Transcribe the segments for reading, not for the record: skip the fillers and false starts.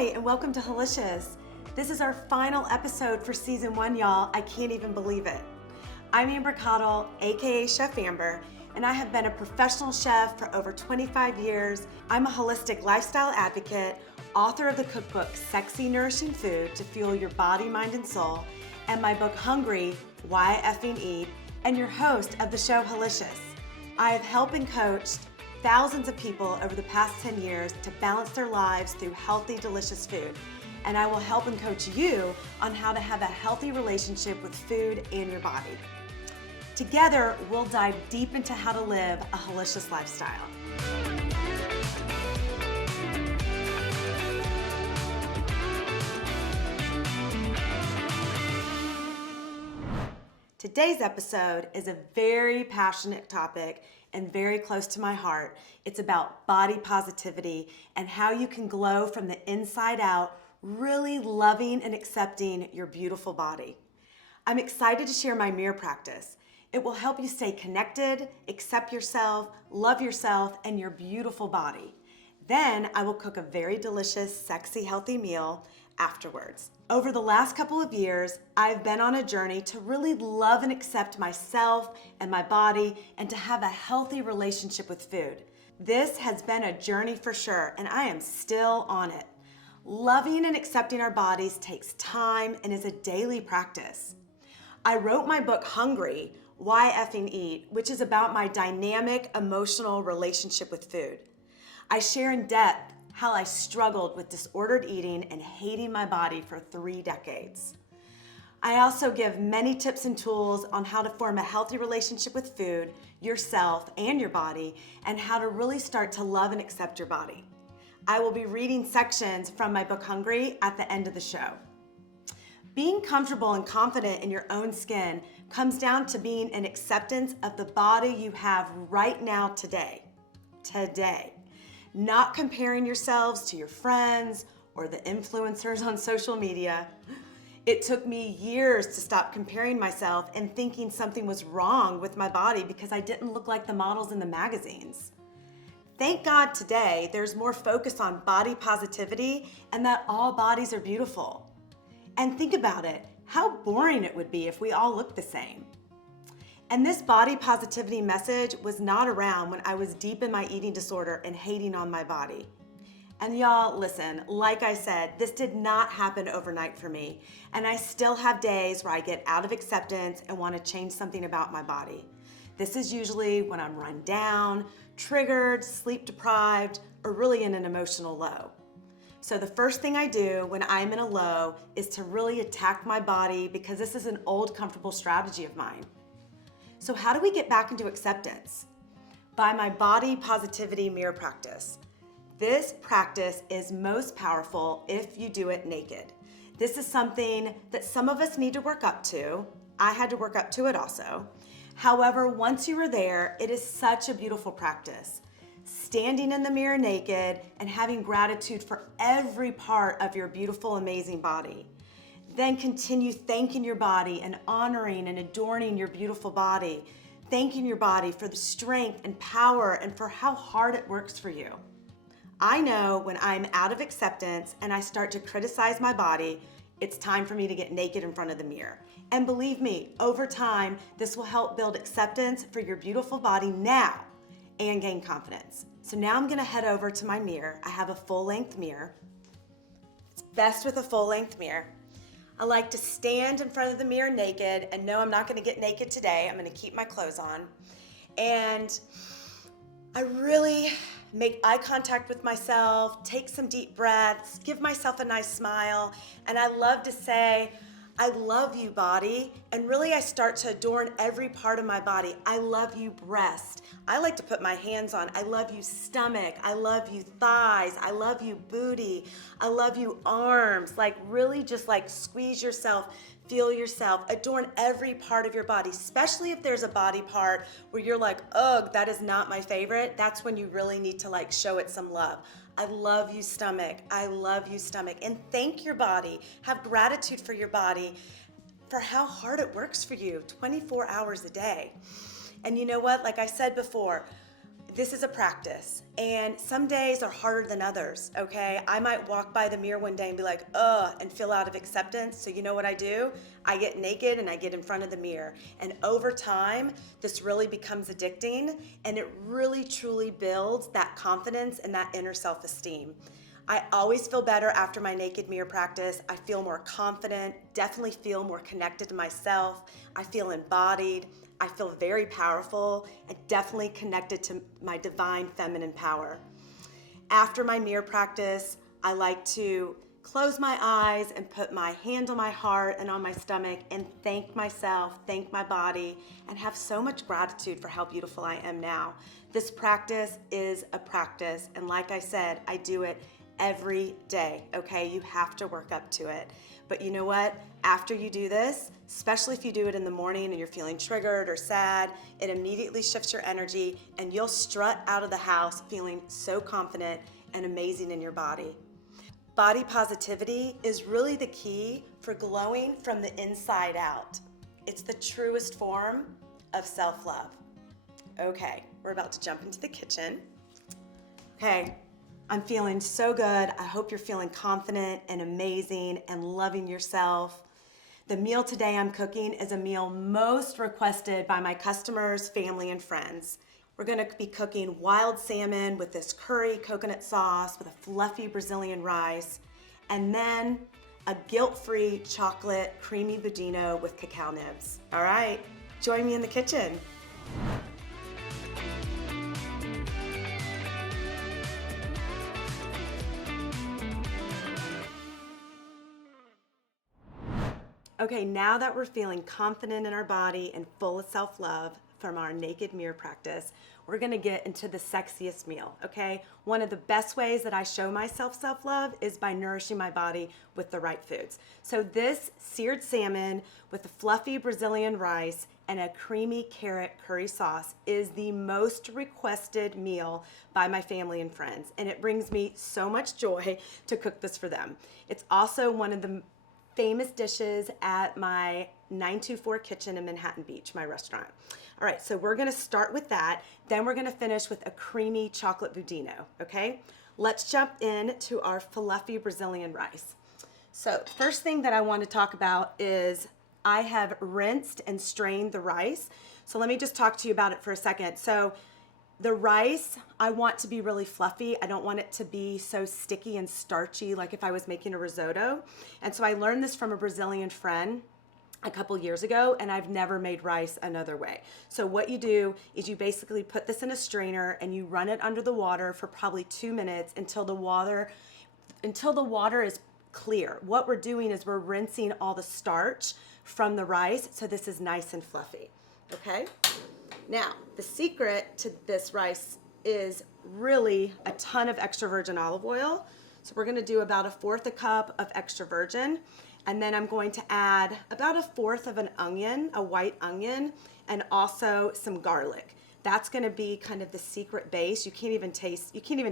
Hi, and welcome to Halicious. This is our final episode for season 1, y'all. I can't even believe it. I'm Amber Cottle, aka Chef Amber, and I have been a professional chef for over 25 years. I'm a holistic lifestyle advocate, author of the cookbook Sexy Nourishing Food to Fuel Your Body, Mind, and Soul, and my book Hungry, Why Effing Eat, and your host of the show Halicious. I have helped and coached thousands of people over the past 10 years to balance their lives through healthy, delicious food. And I will help and coach you on how to have a healthy relationship with food and your body. Together, we'll dive deep into how to live a halicious lifestyle. Today's episode is a very passionate topic and very close to my heart. It's about body positivity and how you can glow from the inside out, really loving and accepting your beautiful body. I'm excited to share my mirror practice. It will help you stay connected, accept yourself, love yourself, and your beautiful body. Then I will cook a very delicious, sexy, healthy meal afterwards. Over the last couple of years, I've been on a journey to really love and accept myself and my body and to have a healthy relationship with food. This has been a journey for sure, and I am still on it. Loving and accepting our bodies takes time and is a daily practice. I wrote my book Hungry, Why Effing Eat, which is about my dynamic emotional relationship with food. I share in depth how I struggled with disordered eating and hating my body for 3 decades. I also give many tips and tools on how to form a healthy relationship with food, yourself, and your body, and how to really start to love and accept your body. I will be reading sections from my book Hungry at the end of the show. Being comfortable and confident in your own skin comes down to being an acceptance of the body you have right now today. Not comparing yourselves to your friends or the influencers on social media. It took me years to stop comparing myself and thinking something was wrong with my body because I didn't look like the models in the magazines. Thank God today there's more focus on body positivity and that all bodies are beautiful. And think about it, how boring it would be if we all looked the same. And this body positivity message was not around when I was deep in my eating disorder and hating on my body. And y'all, listen, like I said, this did not happen overnight for me. And I still have days where I get out of acceptance and want to change something about my body. This is usually when I'm run down, triggered, sleep deprived, or really in an emotional low. So the first thing I do when I'm in a low is to really attack my body because this is an old, comfortable strategy of mine. So how do we get back into acceptance? By my body positivity mirror practice. This practice is most powerful if you do it naked. This is something that some of us need to work up to. I had to work up to it also. However, once you are there, it is such a beautiful practice. Standing in the mirror naked and having gratitude for every part of your beautiful, amazing body. Then continue thanking your body and honoring and adorning your beautiful body. Thanking your body for the strength and power and for how hard it works for you. I know when I'm out of acceptance and I start to criticize my body, it's time for me to get naked in front of the mirror. And believe me, over time, this will help build acceptance for your beautiful body now and gain confidence. So now I'm gonna head over to my mirror. I have a full-length mirror. It's best with a full-length mirror. I like to stand in front of the mirror naked, and no, I'm not gonna get naked today. I'm gonna keep my clothes on. And I really make eye contact with myself, take some deep breaths, give myself a nice smile, and I love to say, I love you, body. And really I start to adorn every part of my body. I love you, breast. I like to put my hands on. I love you, stomach. I love you, thighs. I love you, booty. I love you, arms. Like really just like squeeze yourself, feel yourself, adorn every part of your body, especially if there's a body part where you're like, ugh, that is not my favorite. That's when you really need to like show it some love. I love you, stomach. I love you, stomach. And thank your body. Have gratitude for your body, for how hard it works for you 24 hours a day. And you know what? Like I said before, This is a practice, and some days are harder than others, okay? I might walk by the mirror one day and be like, ugh, and feel out of acceptance. So you know what I do? I get naked and I get in front of the mirror. And over time, this really becomes addicting, and it really truly builds that confidence and that inner self-esteem. I always feel better after my naked mirror practice. I feel more confident, definitely feel more connected to myself. I feel embodied. I feel very powerful and definitely connected to my divine feminine power. After my mirror practice, I like to close my eyes and put my hand on my heart and on my stomach and thank myself, thank my body, and have so much gratitude for how beautiful I am now. This practice is a practice, and like I said, I do it every day, okay? You have to work up to it. But you know what? After you do this, especially if you do it in the morning and you're feeling triggered or sad, it immediately shifts your energy and you'll strut out of the house feeling so confident and amazing in your body. Body positivity is really the key for glowing from the inside out. It's the truest form of self-love. Okay, we're about to jump into the kitchen. Okay, I'm feeling so good. I hope you're feeling confident and amazing and loving yourself. The meal today I'm cooking is a meal most requested by my customers, family, and friends. We're gonna be cooking wild salmon with this curry coconut sauce with a fluffy Brazilian rice, and then a guilt-free chocolate creamy budino with cacao nibs. All right, join me in the kitchen. Okay, now that we're feeling confident in our body and full of self-love from our naked mirror practice, we're gonna get into the sexiest meal, okay? One of the best ways that I show myself self-love is by nourishing my body with the right foods. So this seared salmon with a fluffy Brazilian rice and a creamy carrot curry sauce is the most requested meal by my family and friends, and it brings me so much joy to cook this for them. It's also one of the famous dishes at my 924 Kitchen in Manhattan Beach, my restaurant. All right, so we're gonna start with that. Then we're gonna finish with a creamy chocolate budino, okay? Let's jump in to our fluffy Brazilian rice. So first thing that I want to talk about is I have rinsed and strained the rice. So let me just talk to you about it for a second. So the rice, I want to be really fluffy. I don't want it to be so sticky and starchy like if I was making a risotto. And so I learned this from a Brazilian friend a couple years ago, and I've never made rice another way. So what you do is you basically put this in a strainer and you run it under the water for probably 2 minutes until the water is clear. What we're doing is we're rinsing all the starch from the rice, so this is nice and fluffy, okay? Now, the secret to this rice is really a ton of extra virgin olive oil. So we're gonna do about 1/4 cup of extra virgin, and then I'm going to add about 1/4 of an onion, a white onion, and also some garlic. That's gonna be kind of the secret base. You can't even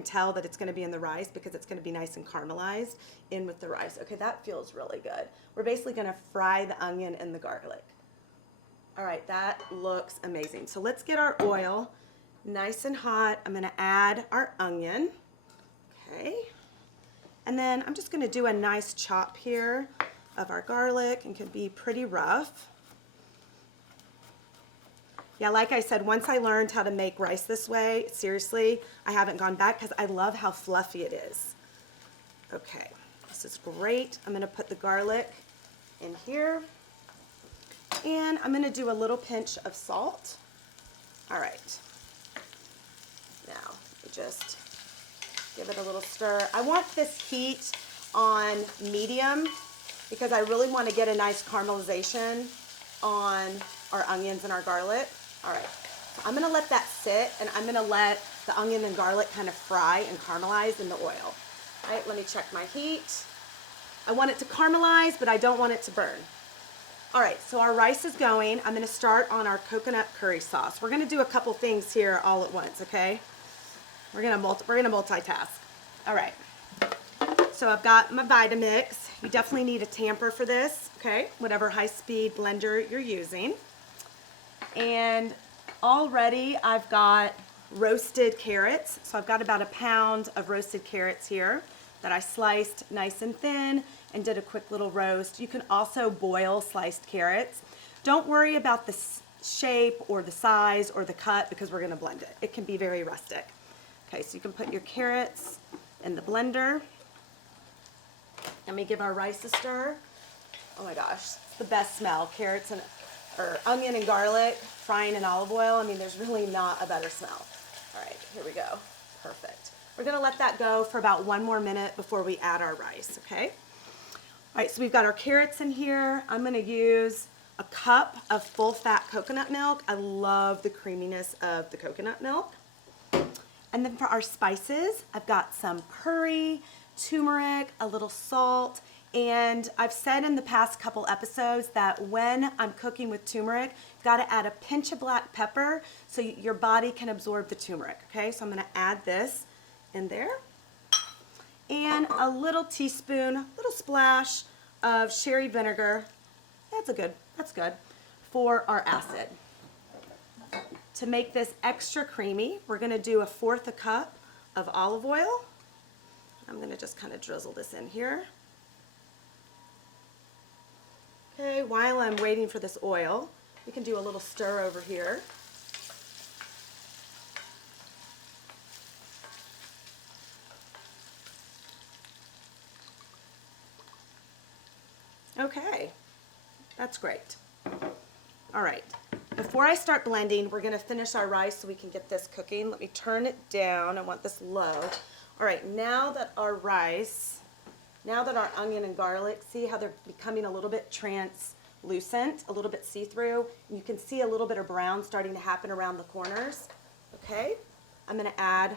tell that it's gonna be in the rice because it's gonna be nice and caramelized in with the rice. Okay, that feels really good. We're basically gonna fry the onion and the garlic. All right, that looks amazing. So let's get our oil nice and hot. I'm gonna add our onion, okay? And then I'm just gonna do a nice chop here of our garlic, and can be pretty rough. Yeah, like I said, once I learned how to make rice this way, seriously, I haven't gone back because I love how fluffy it is. Okay, this is great. I'm gonna put the garlic in here. And I'm gonna do a little pinch of salt. All right. Now, just give it a little stir. I want this heat on medium because I really want to get a nice caramelization on our onions and our garlic. All right, I'm gonna let that sit, and I'm gonna let the onion and garlic kind of fry and caramelize in the oil. All right, let me check my heat. I want it to caramelize, but I don't want it to burn. All right, so our rice is going. I'm gonna start on our coconut curry sauce. We're gonna do a couple things here all at once, okay? We're gonna multitask. All right, so I've got my Vitamix. You definitely need a tamper for this, okay? Whatever high-speed blender you're using. And already I've got roasted carrots. So I've got about a pound of roasted carrots here that I sliced nice and thin and did a quick little roast. You can also boil sliced carrots. Don't worry about the shape or the size or the cut because we're gonna blend it. It can be very rustic. Okay, so you can put your carrots in the blender. Let me give our rice a stir. Oh my gosh, it's the best smell. Carrots and or onion and garlic frying in olive oil. I mean, there's really not a better smell. All right, here we go. Perfect. We're gonna let that go for about 1 more minute before we add our rice, okay? All right, so we've got our carrots in here. I'm gonna use a cup of full fat coconut milk. I love the creaminess of the coconut milk. And then for our spices, I've got some curry, turmeric, a little salt, and I've said in the past couple episodes that when I'm cooking with turmeric, you've got to add a pinch of black pepper so your body can absorb the turmeric, okay? So I'm gonna add this in there. And a little teaspoon, little splash of sherry vinegar. That's good for our acid. To make this extra creamy, we're gonna do 1/4 cup of olive oil. I'm gonna just kind of drizzle this in here. Okay, while I'm waiting for this oil, we can do a little stir over here. Okay, that's great. All right, before I start blending, we're gonna finish our rice so we can get this cooking. Let me turn it down. I want this low. All right, now that our onion and garlic, see how they're becoming a little bit translucent, a little bit see-through. You can see a little bit of brown starting to happen around the corners. Okay, I'm gonna add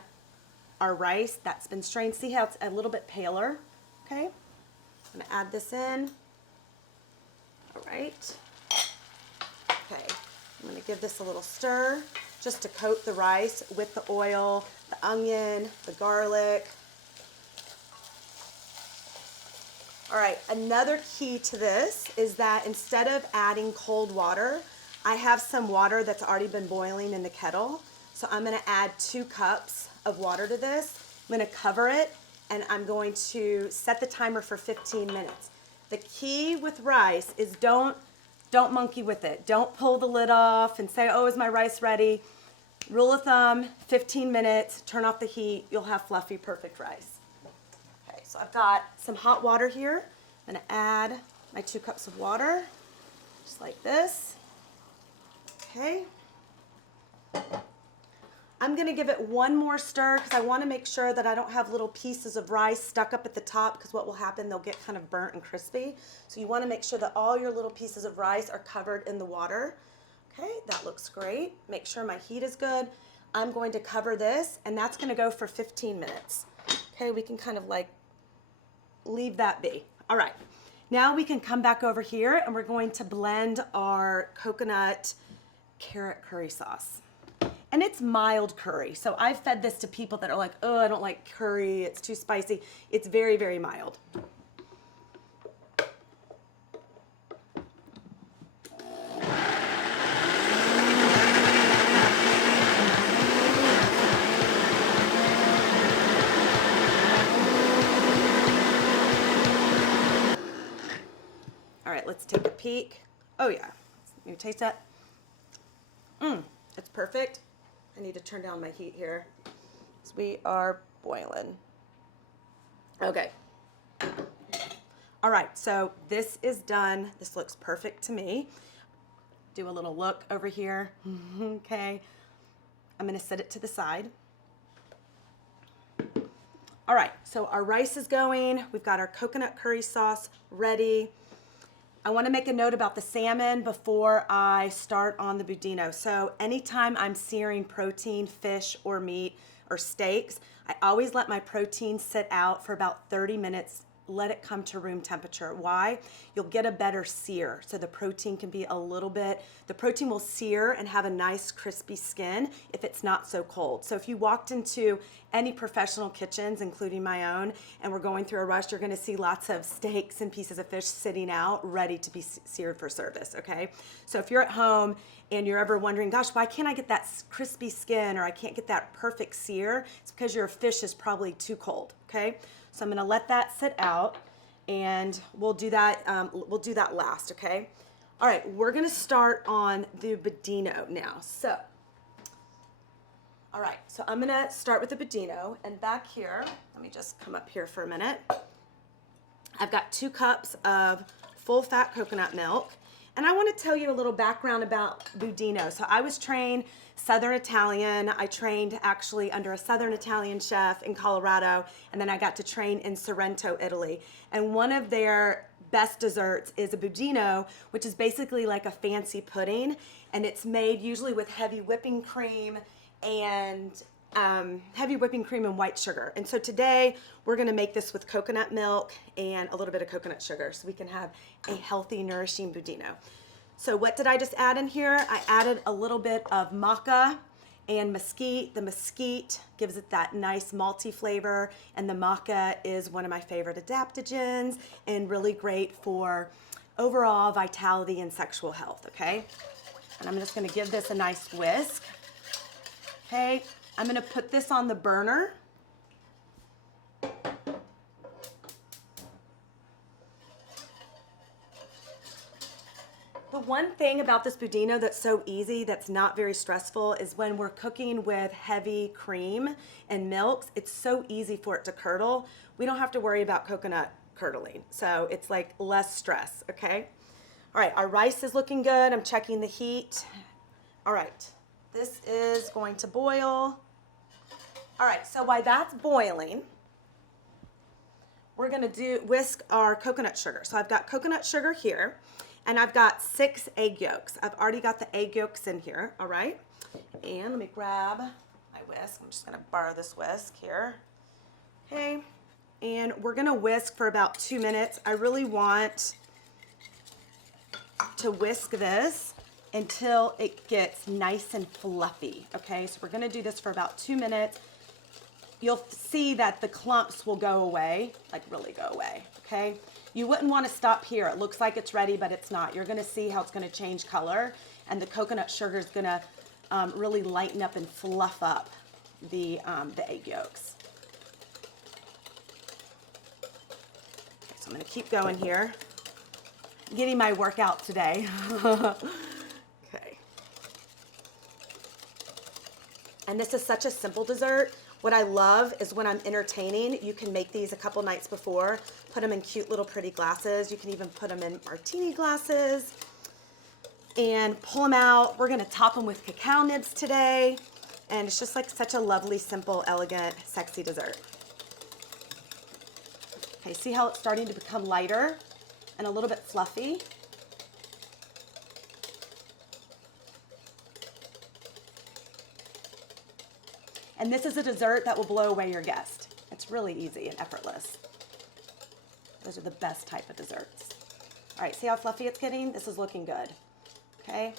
our rice that's been strained. See how it's a little bit paler? Okay, I'm gonna add this in. All right. Okay, I'm gonna give this a little stir just to coat the rice with the oil, the onion, the garlic. All right, another key to this is that instead of adding cold water, I have some water that's already been boiling in the kettle. So I'm gonna add 2 cups of water to this. I'm gonna cover it and I'm going to set the timer for 15 minutes. The key with rice is don't monkey with it. Don't pull the lid off and say, oh, is my rice ready? Rule of thumb, 15 minutes, turn off the heat, you'll have fluffy, perfect rice. Okay, so I've got some hot water here. I'm gonna add my 2 cups of water, just like this. Okay. I'm gonna give it 1 more stir because I wanna make sure that I don't have little pieces of rice stuck up at the top because what will happen, they'll get kind of burnt and crispy. So you wanna make sure that all your little pieces of rice are covered in the water. Okay, that looks great. Make sure my heat is good. I'm going to cover this and that's gonna go for 15 minutes. Okay, we can kind of like leave that be. All right, now we can come back over here and we're going to blend our coconut carrot curry sauce. And it's mild curry. So I've fed this to people that are like, oh, I don't like curry, it's too spicy. It's very, very mild. All right, let's take a peek. Oh yeah, you taste that? It's perfect. I need to turn down my heat here. So we are boiling. Okay. All right, so this is done. This looks perfect to me. Do a little look over here. Okay. I'm gonna set it to the side. All right, so our rice is going. We've got our coconut curry sauce ready. I want to make a note about the salmon before I start on the budino. So anytime I'm searing protein, fish or meat or steaks, I always let my protein sit out for about 30 minutes let it come to room temperature. Why? You'll get a better sear. So the protein can be a little bit, the protein will sear and have a nice crispy skin if it's not so cold. So if you walked into any professional kitchens, including my own, and we're going through a rush, you're gonna see lots of steaks and pieces of fish sitting out ready to be seared for service, okay? So if you're at home and you're ever wondering, gosh, why can't I get that crispy skin, or I can't get that perfect sear? It's because your fish is probably too cold, okay? So I'm gonna let that sit out, and we'll do that last, okay? All right, we're gonna start on the budino now. So, all right, so I'm gonna start with the budino, and back here, let me just come up here for a minute. I've got 2 cups of full fat coconut milk, and I wanna tell you a little background about budino. So I was trained Southern Italian. I trained actually under a Southern Italian chef in Colorado, and then I got to train in Sorrento, Italy. And one of their best desserts is a budino, which is basically like a fancy pudding, and it's made usually with heavy whipping cream and white sugar. And so today we're gonna make this with coconut milk and a little bit of coconut sugar so we can have a healthy, nourishing budino. So what did I just add in here? I added a little bit of maca and mesquite. The mesquite gives it that nice malty flavor, and the maca is one of my favorite adaptogens and really great for overall vitality and sexual health, okay? And I'm just gonna give this a nice whisk. Okay, I'm gonna put this on the burner. The one thing about this budino that's so easy, that's not very stressful, is when we're cooking with heavy cream and milks, it's so easy for it to curdle. We don't have to worry about coconut curdling. So it's like less stress, okay? All right, our rice is looking good. I'm checking the heat. All right, this is going to boil. All right, so while that's boiling, we're gonna whisk our coconut sugar. So I've got coconut sugar here, and I've got 6 egg yolks. I've already got the egg yolks in here, all right? And let me grab my whisk. I'm just gonna borrow this whisk here. Okay, and we're gonna whisk for about 2 minutes. I really want to whisk this until it gets nice and fluffy, okay? So we're gonna do this for about 2 minutes. You'll see that the clumps will go away, like really go away, okay? You wouldn't want to stop here. It looks like it's ready, but it's not. You're gonna see how it's gonna change color, and the coconut sugar is gonna really lighten up and fluff up the egg yolks. Okay, so I'm gonna keep going here. Getting my workout today. Okay. And this is such a simple dessert. What I love is when I'm entertaining, you can make these a couple nights before, put them in cute little pretty glasses. You can even put them in martini glasses and pull them out. We're gonna top them with cacao nibs today. And it's just like such a lovely, simple, elegant, sexy dessert. Okay, see how it's starting to become lighter and a little bit fluffy? And this is a dessert that will blow away your guest. It's really easy and effortless. Those are the best type of desserts. All right, see how fluffy it's getting? This is looking good, okay?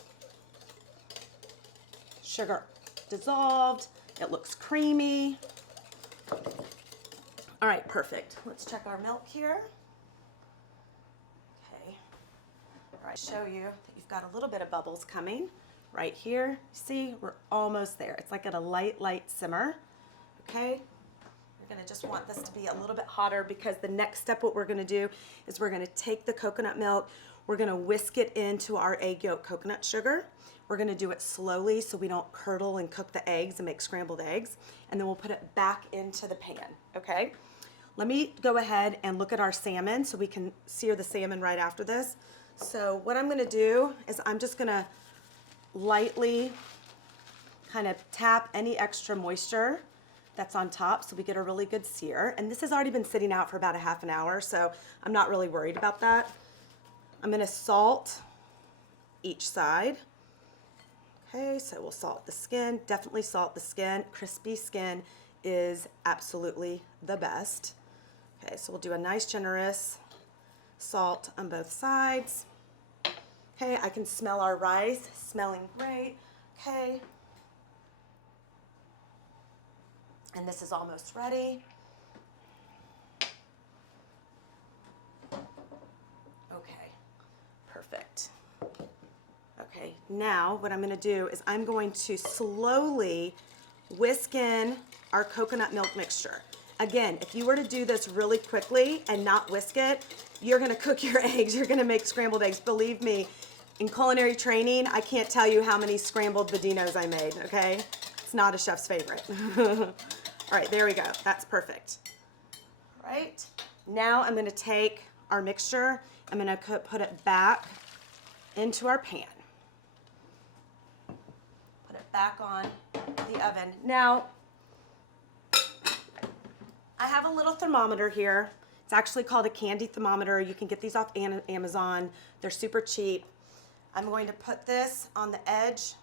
Sugar dissolved, it looks creamy. All right, perfect. Let's check our milk here. Okay, all right, show you that you've got a little bit of bubbles coming. Right here, see, we're almost there. It's like at a light simmer, okay? You're gonna just want this to be a little bit hotter, because the next step, what we're gonna do is we're gonna take the coconut milk, we're gonna whisk it into our egg yolk coconut sugar. We're gonna do it slowly so we don't curdle and cook the eggs and make scrambled eggs, and then we'll put it back into the pan, okay? Let me go ahead and look at our salmon so we can sear the salmon right after this. So what I'm gonna do is I'm just gonna lightly kind of tap any extra moisture that's on top so we get a really good sear. And this has already been sitting out for about a half an hour, so I'm not really worried about that. I'm gonna salt each side. Okay, so we'll salt the skin, definitely salt the skin. Crispy skin is absolutely the best. Okay, so we'll do a nice generous salt on both sides. Okay, I can smell our rice, smelling great. Okay. And this is almost ready. Okay, perfect. Okay, now what I'm gonna do is I'm going to slowly whisk in our coconut milk mixture. Again, if you were to do this really quickly and not whisk it, you're gonna cook your eggs, you're gonna make scrambled eggs. Believe me, in culinary training, I can't tell you how many scrambled Bodinos I made, okay? It's not a chef's favorite. All right, there we go, that's perfect. All right, now I'm gonna take our mixture, I'm gonna put it back into our pan. Put it back on the oven. Now, I have a little thermometer here. It's actually called a candy thermometer. You can get these off Amazon. They're super cheap. I'm going to put this on the edge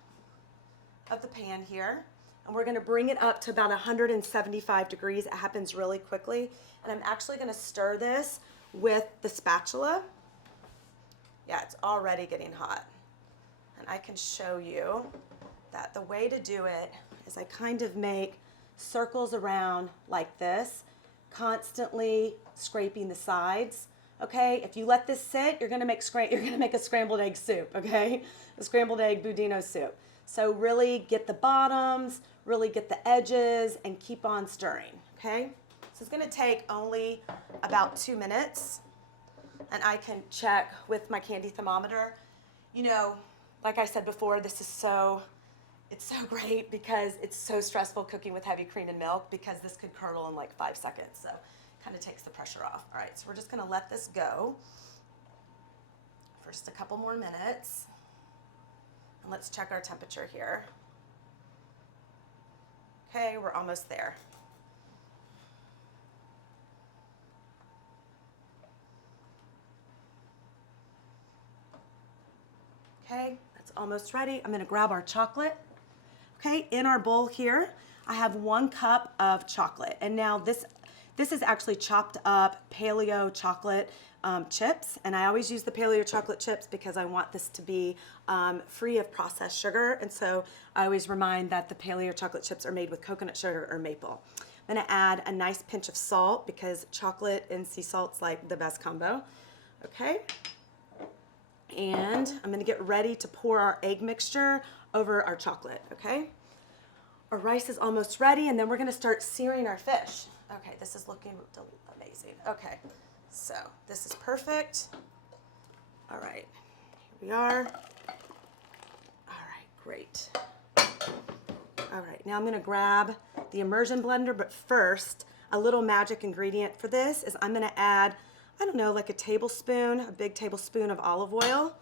of the pan here, and we're gonna bring it up to about 175 degrees. It happens really quickly. And I'm actually gonna stir this with the spatula. Yeah, it's already getting hot. And I can show you that the way to do it is I kind of make circles around like this, constantly scraping the sides. Okay, if you let this sit, you're gonna make a scrambled egg soup, okay? A scrambled egg Budino soup. So really get the bottoms, really get the edges, and keep on stirring, okay? So it's gonna take only about 2 minutes, and I can check with my candy thermometer. You know, like I said before, it's so great because it's so stressful cooking with heavy cream and milk because this could curdle in like 5 seconds. So kind of takes the pressure off. All right, so we're just gonna let this go for just a couple more minutes. And let's check our temperature here. Okay, we're almost there. Okay, that's almost ready. I'm gonna grab our chocolate. Okay, in our bowl here, I have 1 cup of chocolate. And now this is actually chopped up paleo chocolate chips. And I always use the paleo chocolate chips because I want this to be free of processed sugar. And so I always remind that the paleo chocolate chips are made with coconut sugar or maple. I'm gonna add a nice pinch of salt because chocolate and sea salt's like the best combo. Okay. And I'm gonna get ready to pour our egg mixture over our chocolate, okay? Our rice is almost ready, and then we're gonna start searing our fish. Okay, this is looking amazing. Okay, so this is perfect. All right, here we are. All right, great. All right, now I'm gonna grab the immersion blender, but first, a little magic ingredient for this is I'm gonna add, I don't know, like a big tablespoon of olive oil.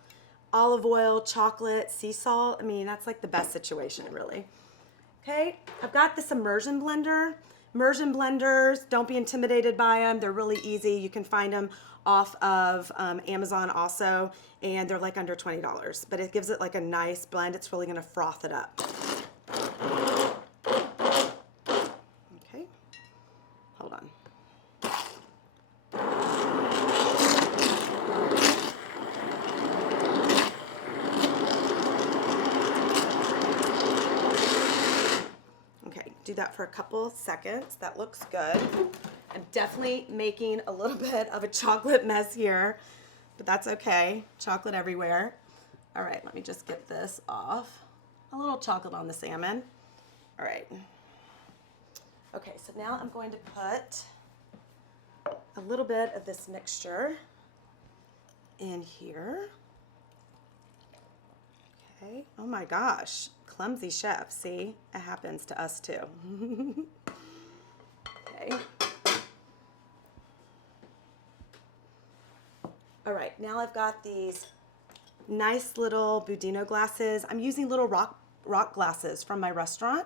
Olive oil, chocolate, sea salt. I mean, that's like the best situation, really. Okay, I've got this immersion blender. Immersion blenders, don't be intimidated by them. They're really easy. You can find them off of Amazon also, and they're like under $20. But it gives it like a nice blend. It's really gonna froth it up. Okay, hold on. Do that for a couple seconds. That looks good. I'm definitely making a little bit of a chocolate mess here, but that's okay. Chocolate everywhere. All right, let me just get this off. A little chocolate on the salmon. All right. Okay, so now I'm going to put a little bit of this mixture in here. Okay, oh my gosh. Clumsy chef, see? It happens to us too. Okay. All right, now I've got these nice little Budino glasses. I'm using little rock glasses from my restaurant.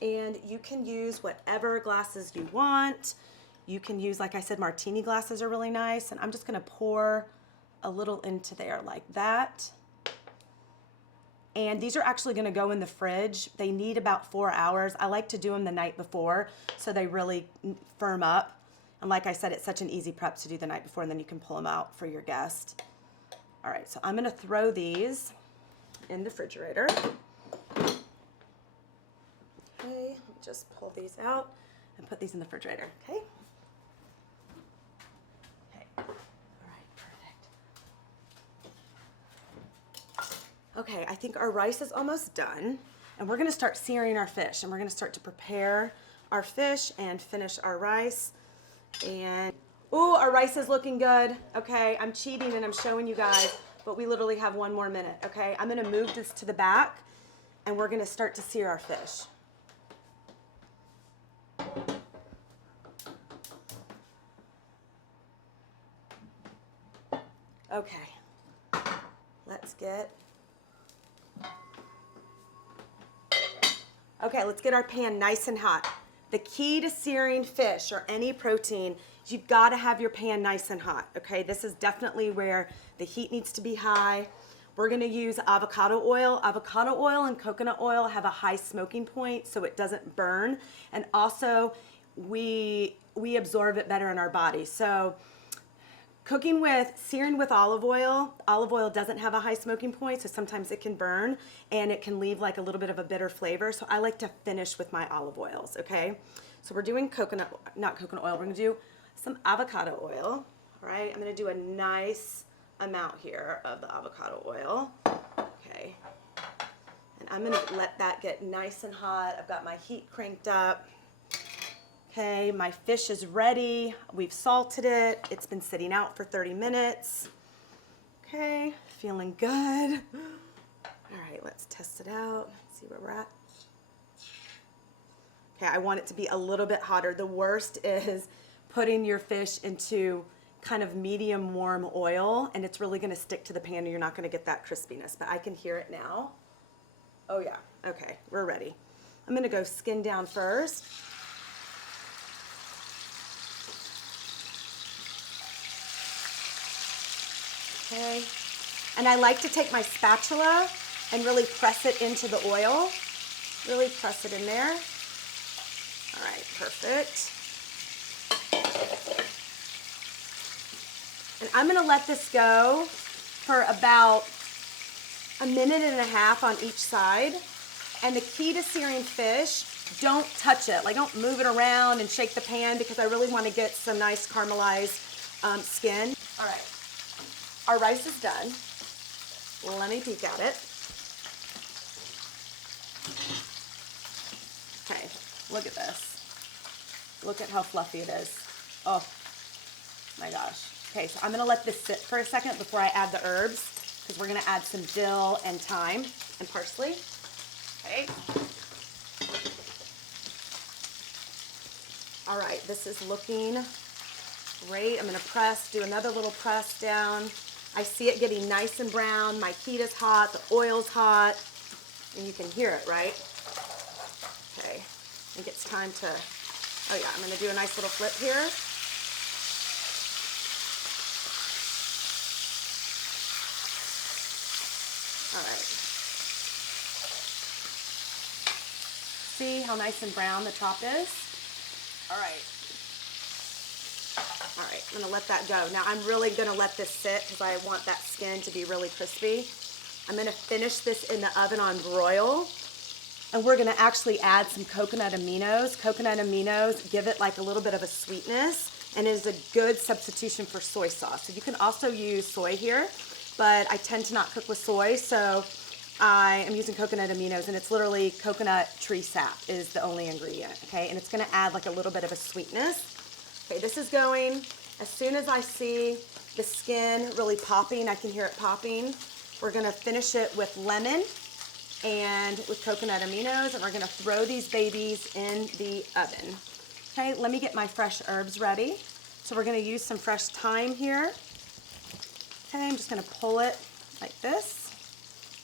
And you can use whatever glasses you want. You can use, like I said, martini glasses are really nice. And I'm just gonna pour a little into there like that. And these are actually gonna go in the fridge. They need about 4 hours. I like to do them the night before so they really firm up. And like I said, it's such an easy prep to do the night before, and then you can pull them out for your guest. All right, so I'm gonna throw these in the refrigerator. Okay, let me just pull these out and put these in the refrigerator, okay? Okay, all right, perfect. Okay, I think our rice is almost done, and we're gonna start searing our fish, and we're gonna start to prepare our fish and finish our rice. And, ooh, our rice is looking good. Okay, I'm cheating and I'm showing you guys, but we literally have 1 more minute, okay? I'm gonna move this to the back, and we're gonna start to sear our fish. Okay, let's get our pan nice and hot. The key to searing fish or any protein is you've got to have your pan nice and hot, okay? This is definitely where the heat needs to be high. We're gonna use avocado oil. Avocado oil and coconut oil have a high smoking point so it doesn't burn. And also, we absorb it better in our body. So searing with olive oil doesn't have a high smoking point, so sometimes it can burn and it can leave like a little bit of a bitter flavor. So I like to finish with my olive oils, okay? So we're doing not coconut oil, we're gonna do some avocado oil, all right? I'm gonna do a nice amount here of the avocado oil, okay? And I'm gonna let that get nice and hot. I've got my heat cranked up. Okay, my fish is ready. We've salted it. It's been sitting out for 30 minutes. Okay, feeling good. All right, let's test it out. See where we're at. Okay, I want it to be a little bit hotter. The worst is putting your fish into kind of medium warm oil, and it's really gonna stick to the pan and you're not gonna get that crispiness, but I can hear it now. Oh yeah, okay, we're ready. I'm gonna go skin down first. Okay, and I like to take my spatula and really press it into the oil. Really press it in there. All right, perfect. And I'm gonna let this go for about 1.5 minutes on each side. And the key to searing fish, don't touch it. Like, don't move it around and shake the pan because I really wanna get some nice caramelized skin. All right. Our rice is done. Let me peek at it. Okay, look at this. Look at how fluffy it is. Oh my gosh. Okay, so I'm gonna let this sit for a second before I add the herbs because we're gonna add some dill and thyme and parsley. Okay. All right, this is looking great. I'm gonna do another little press down. I see it getting nice and brown. My heat is hot, the oil's hot, and you can hear it, right? Okay, I think it's time to, oh yeah, I'm gonna do a nice little flip here. All right. See how nice and brown the top is? All right. All right, I'm gonna let that go. Now I'm really gonna let this sit because I want that skin to be really crispy. I'm gonna finish this in the oven on broil, and we're gonna actually add some coconut aminos. Coconut aminos give it like a little bit of a sweetness and is a good substitution for soy sauce. So you can also use soy here, but I tend to not cook with soy, so I am using coconut aminos, and it's literally coconut tree sap is the only ingredient, okay? And it's gonna add like a little bit of a sweetness. Okay, this is going. As soon as I see the skin really popping, I can hear it popping, we're gonna finish it with lemon and with coconut aminos, and we're gonna throw these babies in the oven. Okay, let me get my fresh herbs ready. So we're gonna use some fresh thyme here. Okay, I'm just gonna pull it like this.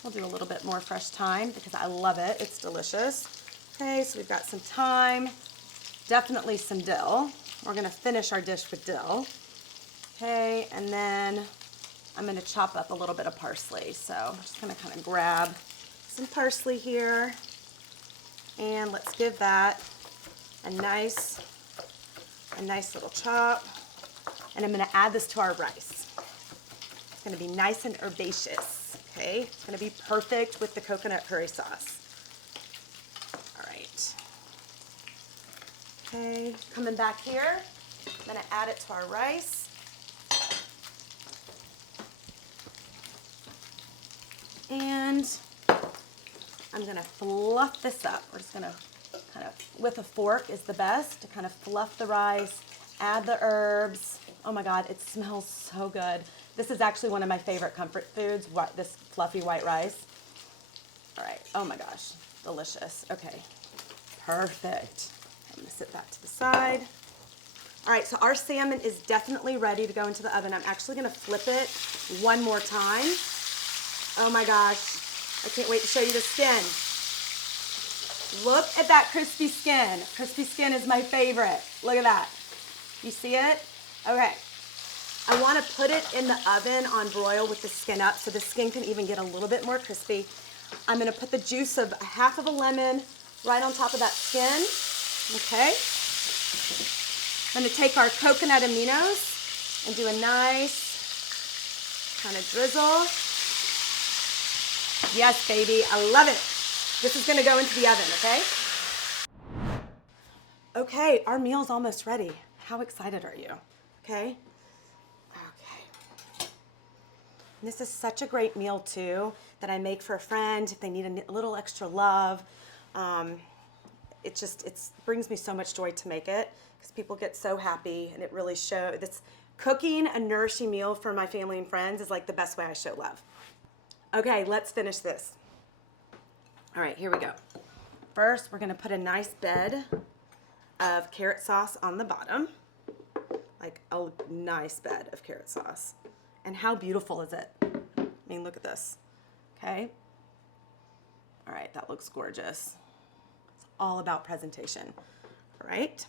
We'll do a little bit more fresh thyme because I love it, it's delicious. Okay, so we've got some thyme, definitely some dill. We're gonna finish our dish with dill. Okay, and then I'm gonna chop up a little bit of parsley. So I'm just gonna kind of grab some parsley here, and let's give that a nice a nice little chop. And I'm gonna add this to our rice. It's gonna be nice and herbaceous, okay? It's gonna be perfect with the coconut curry sauce. All right. Okay, coming back here, I'm gonna add it to our rice. And I'm gonna fluff this up. We're just gonna kind of, with a fork is the best, to kind of fluff the rice, add the herbs. Oh my God, it smells so good. This is actually one of my favorite comfort foods, this fluffy white rice. All right, oh my gosh, delicious. Okay, perfect. I'm gonna sit that to the side. All right, so our salmon is definitely ready to go into the oven. I'm actually gonna flip it one more time. Oh my gosh, I can't wait to show you the skin. Look at that crispy skin. Crispy skin is my favorite. Look at that. You see it? Okay. I want to put it in the oven on broil with the skin up so the skin can even get a little bit more crispy. I'm going to put the juice of half of a lemon right on top of that skin. Okay. I'm going to take our coconut aminos and do a nice kind of drizzle. Yes, baby. I love it. This is going to go into the oven, okay? Okay, our meal's almost ready. How excited are you? Okay? Okay. And this is such a great meal, too, that I make for a friend if they need a little extra love. It brings me so much joy to make it because people get so happy, and it really shows. Cooking a nourishing meal for my family and friends is like the best way I show love. Okay, let's finish this. All right, here we go. First, we're gonna put a nice bed of carrot sauce on the bottom. Like a nice bed of carrot sauce. And how beautiful is it? I mean, look at this, okay? All right, that looks gorgeous. It's all about presentation, all right?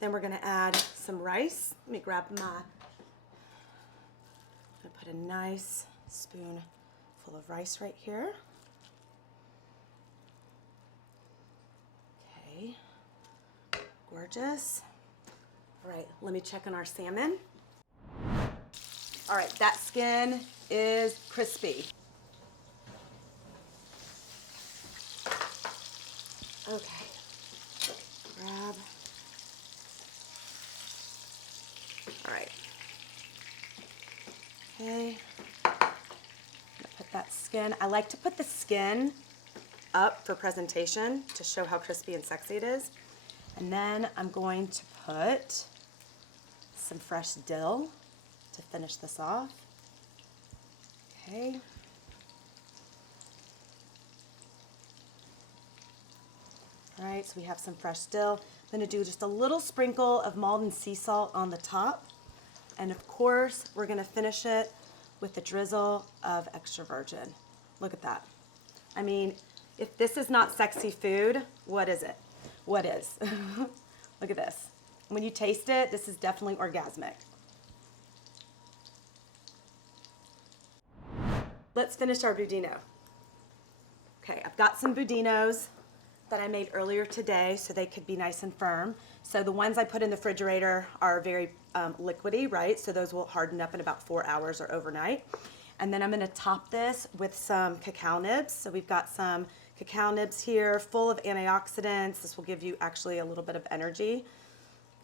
Then we're gonna add some rice. Let me grab my, I'm gonna put a nice spoon full of rice right here. Okay, gorgeous. All right, let me check on our salmon. All right, that skin is crispy. Okay, grab. All right. Okay, I'm gonna put that skin. I like to put the skin up for presentation to show how crispy and sexy it is. And then I'm going to put some fresh dill to finish this off. Okay. All right, so we have some fresh dill. I'm gonna do just a little sprinkle of Maldon sea salt on the top. And of course, we're gonna finish it with a drizzle of extra virgin. Look at that. I mean, if this is not sexy food, what is it? What is? Look at this. When you taste it, this is definitely orgasmic. Let's finish our budino. Okay, I've got some budinos that I made earlier today so they could be nice and firm. So the ones I put in the refrigerator are very liquidy, right? So those will harden up in about 4 hours or overnight. And then I'm gonna top this with some cacao nibs. So we've got some cacao nibs here full of antioxidants. This will give you actually a little bit of energy.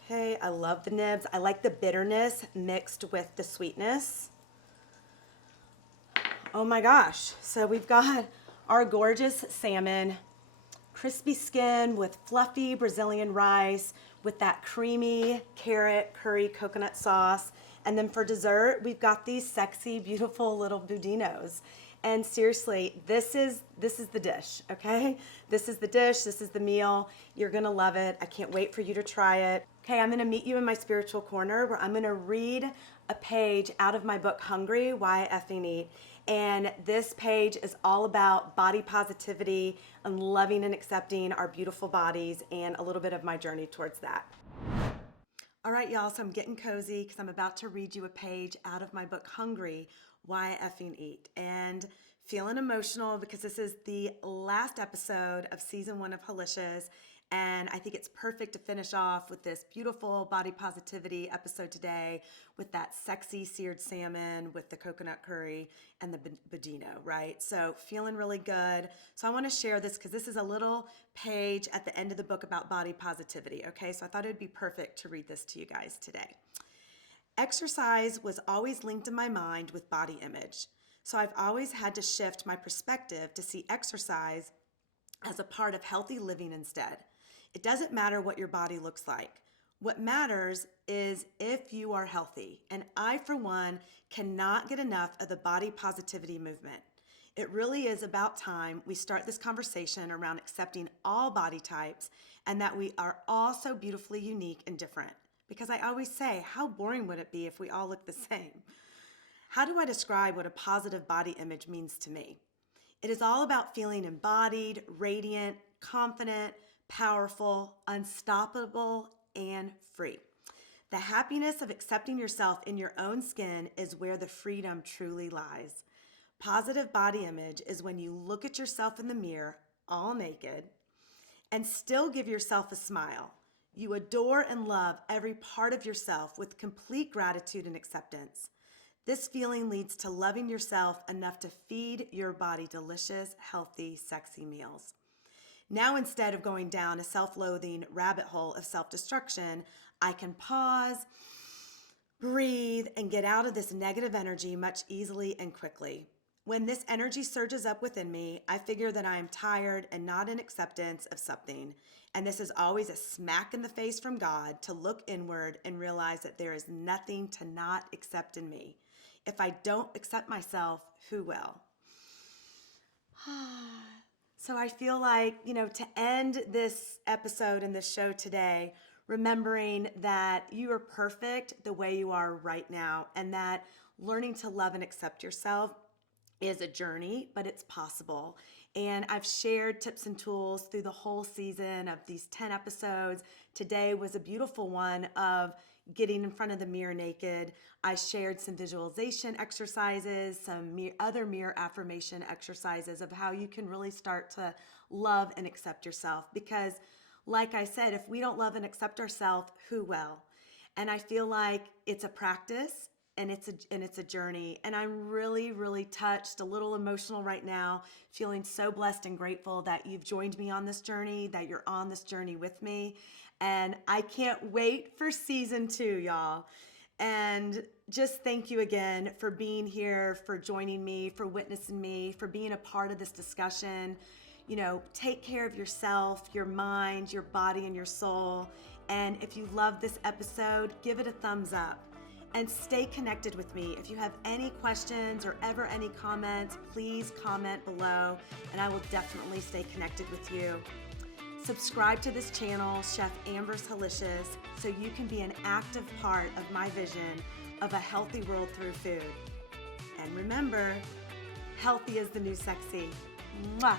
Okay, I love the nibs. I like the bitterness mixed with the sweetness. Oh my gosh. So we've got our gorgeous salmon, crispy skin with fluffy Brazilian rice with that creamy carrot curry coconut sauce. And then for dessert, we've got these sexy, beautiful little budinos. And seriously, this is the dish, okay? This is the dish, this is the meal. You're gonna love it. I can't wait for you to try it. Okay, I'm gonna meet you in my spiritual corner where I'm gonna read a page out of my book, Hungry, Why I Effing Eat. And this page is all about body positivity and loving and accepting our beautiful bodies and a little bit of my journey towards that. All right, y'all, so I'm getting cozy because I'm about to read you a page out of my book, Hungry, Why I Effing Eat. And feeling emotional because this is the last episode of season 1 of Halicious. And I think it's perfect to finish off with this beautiful body positivity episode today with that sexy seared salmon with the coconut curry and the budino, right? So feeling really good. So I want to share this because this is a little page at the end of the book about body positivity, okay? So I thought it would be perfect to read this to you guys today. Exercise was always linked in my mind with body image. So I've always had to shift my perspective to see exercise as a part of healthy living instead. It doesn't matter what your body looks like. What matters is if you are healthy. And I, for one, cannot get enough of the body positivity movement. It really is about time we start this conversation around accepting all body types and that we are all so beautifully unique and different. Because I always say, how boring would it be if we all look the same? How do I describe what a positive body image means to me? It is all about feeling embodied, radiant, confident, powerful, unstoppable, and free. The happiness of accepting yourself in your own skin is where the freedom truly lies. Positive body image is when you look at yourself in the mirror, all naked, and still give yourself a smile. You adore and love every part of yourself with complete gratitude and acceptance. This feeling leads to loving yourself enough to feed your body delicious, healthy, sexy meals. Now, instead of going down a self-loathing rabbit hole of self-destruction, I can pause, breathe, and get out of this negative energy much easily and quickly. When this energy surges up within me, I figure that I am tired and not in acceptance of something. And this is always a smack in the face from God to look inward and realize that there is nothing to not accept in me. If I don't accept myself, who will? So I feel like, to end this episode and this show today, remembering that you are perfect the way you are right now, and that learning to love and accept yourself is a journey, but it's possible. And I've shared tips and tools through the whole season of these 10 episodes. Today was a beautiful one of getting in front of the mirror naked. I shared some visualization exercises, some other mirror affirmation exercises of how you can really start to love and accept yourself. Because like I said, if we don't love and accept ourselves, who will? And I feel like it's a practice. And it's a journey. And I'm really, really touched, a little emotional right now, feeling so blessed and grateful that you've joined me on this journey, that you're on this journey with me. And I can't wait for season 2, y'all. And just thank you again for being here, for joining me, for witnessing me, for being a part of this discussion. Take care of yourself, your mind, your body, and your soul. And if you love this episode, give it a thumbs up. And stay connected with me. If you have any questions or ever any comments, please comment below and I will definitely stay connected with you. Subscribe to this channel, Chef Amber's Halicious, so you can be an active part of my vision of a healthy world through food. And remember, healthy is the new sexy. Mwah!